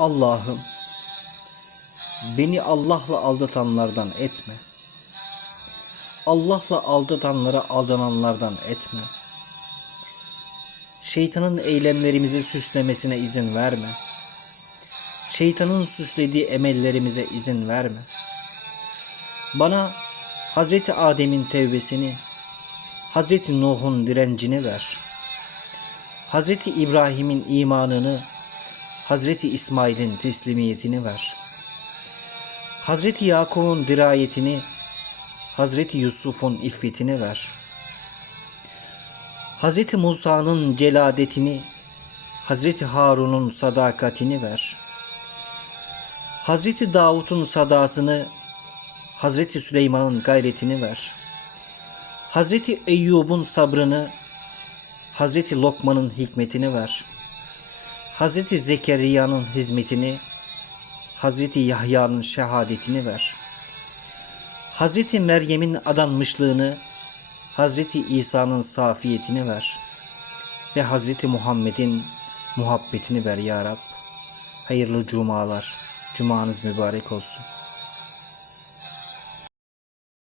Allah'ım beni Allah'la aldatanlardan etme. Allah'la aldatanlara aldananlardan etme. Şeytanın eylemlerimizi süslemesine izin verme. Şeytanın süslediği emellerimize izin verme. Bana Hazreti Adem'in tevbesini, Hazreti Nuh'un direncini ver. Hazreti İbrahim'in imanını, Hazreti İsmail'in teslimiyetini ver. Hazreti Yakup'un dirayetini, Hazreti Yusuf'un iffetini ver. Hazreti Musa'nın celadetini, Hazreti Harun'un sadakatini ver. Hazreti Davut'un sadasını, Hazreti Süleyman'ın gayretini ver. Hazreti Eyyub'un sabrını, Hazreti Lokman'ın hikmetini ver. Hazreti Zekeriya'nın hizmetini, Hazreti Yahya'nın şehadetini ver. Hazreti Meryem'in adanmışlığını, Hazreti İsa'nın safiyetini ver. Ve Hazreti Muhammed'in muhabbetini ver ya Rab. Hayırlı cumalar. Cumanız mübarek olsun.